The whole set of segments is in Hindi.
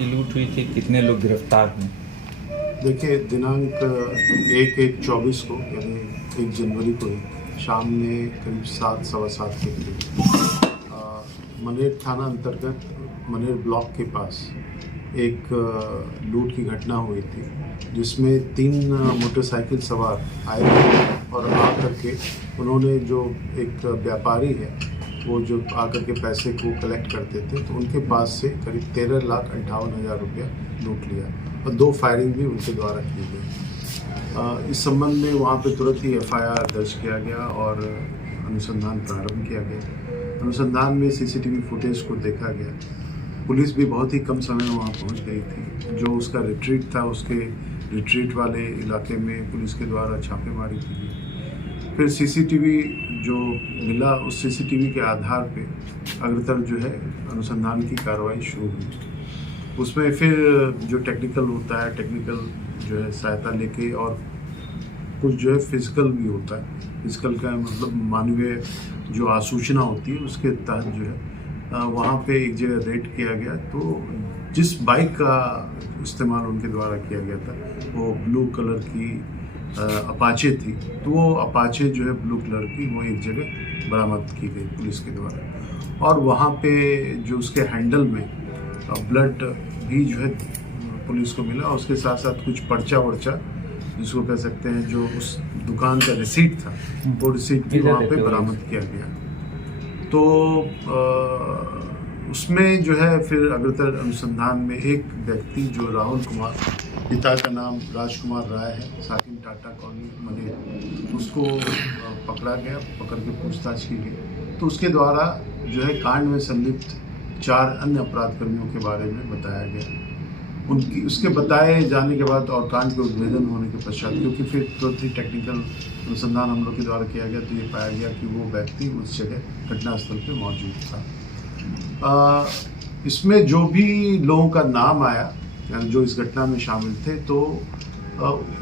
की लूट हुई थी, कितने लोग गिरफ्तार हुए? देखिए, दिनांक 1/1/24 को यानी 1 जनवरी को ही शाम में करीब 7 सवा 7 के करीब मनेर थाना अंतर्गत मनेर ब्लॉक के पास एक लूट की घटना हुई थी, जिसमें 3 मोटरसाइकिल सवार आए थे और आकर के उन्होंने जो एक व्यापारी है वो जो आकर के पैसे को कलेक्ट करते थे, तो उनके पास से करीब 13,58,000 रुपया लूट लिया और 2 फायरिंग भी उनके द्वारा की गई। इस संबंध में वहाँ पे तुरंत ही FIR दर्ज किया गया और अनुसंधान प्रारंभ किया गया। अनुसंधान में CCTV फुटेज को देखा गया। पुलिस भी बहुत ही कम समय में वहाँ पहुँच गई थी। जो उसका रिट्रीट था, उसके रिट्रीट वाले इलाके में पुलिस के द्वारा छापेमारी की गई। फिर CCTV जो मिला, उस CCTV के आधार पे अग्रतर जो है अनुसंधान की कार्रवाई शुरू हुई। उसमें फिर जो टेक्निकल होता है, टेक्निकल जो है सहायता लेके, और कुछ जो है फिजिकल भी होता है। फिजिकल का मतलब मानवीय जो आसूचना होती है, उसके तहत जो है वहाँ पे एक जगह रेड किया गया। तो जिस बाइक का इस्तेमाल उनके द्वारा किया गया था वो ब्लू कलर की अपाचे थी, तो वो अपाचे जो है ब्लू कलर की वो एक जगह बरामद की गई पुलिस के द्वारा। और वहाँ पे जो उसके हैंडल में ब्लड भी जो है पुलिस को मिला, और उसके साथ साथ कुछ पर्चा वर्चा जिसको कह सकते हैं, जो उस दुकान का रिसीट था, वो रिसीट भी वहाँ पे बरामद किया गया। तो उसमें जो है फिर अग्रतर अनुसंधान में एक व्यक्ति जो राहुल कुमार, पिता का नाम राजकुमार राय है, साकिन टाटा कॉलोनी मनेर, उसको पकड़ा गया। पकड़ के पूछताछ की गई, तो उसके द्वारा जो है कांड में संलिप्त 4 अन्य अपराध कर्मियों के बारे में बताया गया। उसके बताए जाने के बाद और कांड के उद्भेदन होने के पश्चात, क्योंकि फिर तुरंत ही टेक्निकल अनुसंधान हम लोग के द्वारा किया गया, तो ये पाया गया कि वो व्यक्ति उस जगह घटनास्थल पे मौजूद था। इसमें जो भी लोगों का नाम आया जो इस घटना में शामिल थे, तो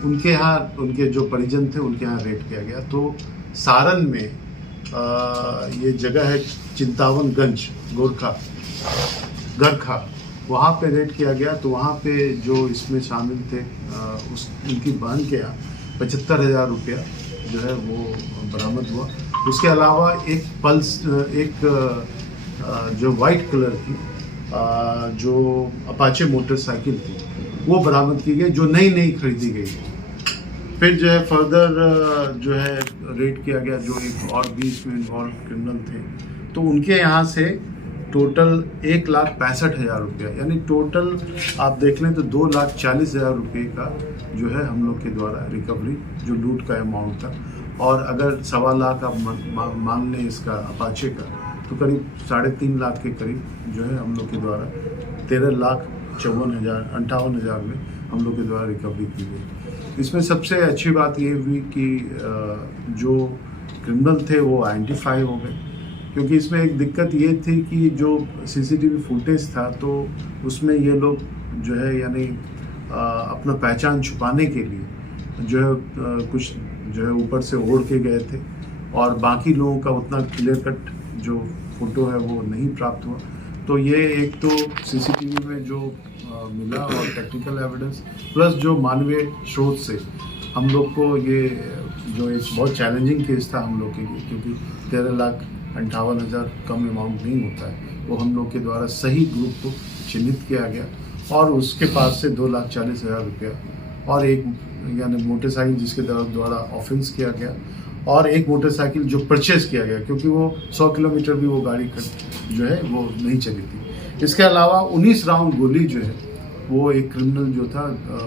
उनके यहाँ उनके जो परिजन थे उनके यहाँ रेड किया गया। तो सारण में ये जगह है चिंतावनगंज गरखा, वहाँ पे रेड किया गया। तो वहाँ पे जो इसमें शामिल थे उनकी बहन के यहाँ 75,000 रुपया जो है वो बरामद हुआ। उसके अलावा एक जो वाइट कलर की जो अपाचे मोटरसाइकिल थी वो बरामद की गई, जो नई खरीदी गई। फिर जो है फर्दर जो है रेड किया गया, जो एक और भी इसमें इन्वॉल्व क्रिमिनल थे, तो उनके यहाँ से टोटल 1,65,000 रुपया, यानी टोटल आप देख लें तो 2,40,000 रुपये का जो है हम लोग के द्वारा रिकवरी, जो लूट का अमाउंट था। और अगर 1.25 लाख आप मान लें इसका अपाचे का, तो करीब 3.5 लाख के करीब जो है हम लोग के द्वारा 13,58,000 में हम लोग के द्वारा रिकवरी की गई। इसमें सबसे अच्छी बात ये हुई कि जो क्रिमिनल थे वो आइडेंटिफाई हो गए, क्योंकि इसमें एक दिक्कत ये थी कि जो CCTV फुटेज था, तो उसमें ये लोग जो है यानी अपना पहचान छुपाने के लिए जो है कुछ जो है ऊपर से ओढ़ के गए थे, और बाकी लोगों का उतना क्लियर कट जो फोटो है वो नहीं प्राप्त हुआ। तो ये एक तो CCTV में जो मिला और टेक्निकल एविडेंस प्लस जो मानवीय स्रोत से हम लोग को ये जो एक बहुत चैलेंजिंग केस था हम लोग के लिए, क्योंकि 13,58,000 कम अमाउंट नहीं होता है, वो हम लोग के द्वारा सही ग्रुप को चिन्हित किया गया और उसके पास से 2,40,000 रुपया और एक यानी मोटरसाइकिल जिसके द्वारा ऑफेंस किया गया, और एक मोटरसाइकिल जो परचेज किया गया, क्योंकि वो 100 किलोमीटर भी वो गाड़ी जो है वो नहीं चली थी। इसके अलावा 19 राउंड गोली जो है वो एक क्रिमिनल जो था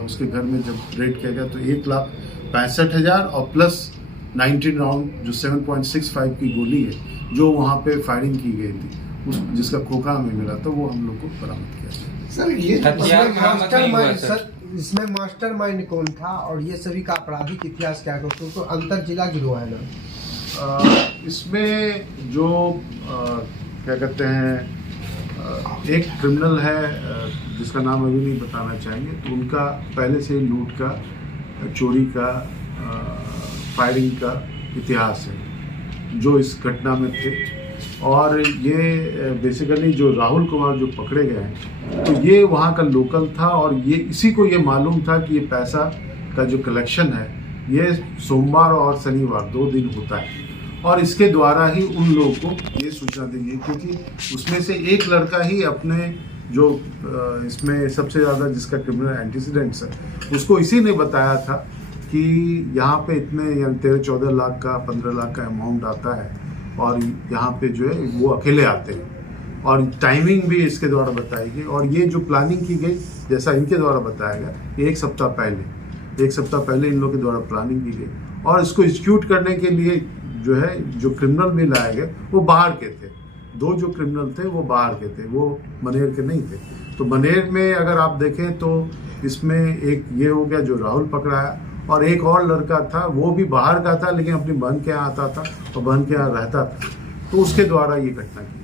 उसके घर में जब रेड किया गया, तो 1,65,000 और प्लस 19 राउंड जो 7.65 की गोली है जो वहाँ पे फायरिंग की गई थी, उस जिसका खोखा हमें मिला, तो वो हम लोग को बरामद किया। सर ये इसमें मास्टरमाइंड कौन था और ये सभी का आपराधिक इतिहास क्या है, क्योंकि तो अंतर जिला गिरोह है ना? इसमें जो क्या कहते हैं, एक क्रिमिनल है जिसका नाम अभी नहीं बताना चाहेंगे, तो उनका पहले से लूट का, चोरी का, फायरिंग का इतिहास है, जो इस घटना में थे। और ये बेसिकली जो राहुल कुमार जो पकड़े गए हैं तो ये वहाँ का लोकल था और ये इसी को ये मालूम था कि ये पैसा का जो कलेक्शन है ये सोमवार और शनिवार 2 दिन होता है और इसके द्वारा ही उन लोगों को ये सूचना दी गई, क्योंकि उसमें से एक लड़का ही अपने जो इसमें सबसे ज़्यादा जिसका क्रिमिनल एंटीसीडेंट्स है उसको इसी ने बताया था कि यहाँ पे इतने 13-14 लाख का 15 लाख का अमाउंट आता है और यहाँ पे जो है वो अकेले आते हैं और टाइमिंग भी इसके द्वारा बताई गई और ये जो प्लानिंग की गई जैसा इनके द्वारा बताया गया 1 सप्ताह पहले इन लोगों के द्वारा प्लानिंग की गई और इसको एग्जीक्यूट करने के लिए जो है जो क्रिमिनल भी लाए गए वो बाहर के थे। 2 जो क्रिमिनल थे वो बाहर के थे, वो मनेर के नहीं थे। तो मनेर में अगर आप देखें तो इसमें एक ये हो गया जो राहुल पकड़ाया और एक और लड़का था वो भी बाहर का था लेकिन अपनी बहन के यहाँ आता था और बहन के यहाँ रहता था, तो उसके द्वारा ये घटना की।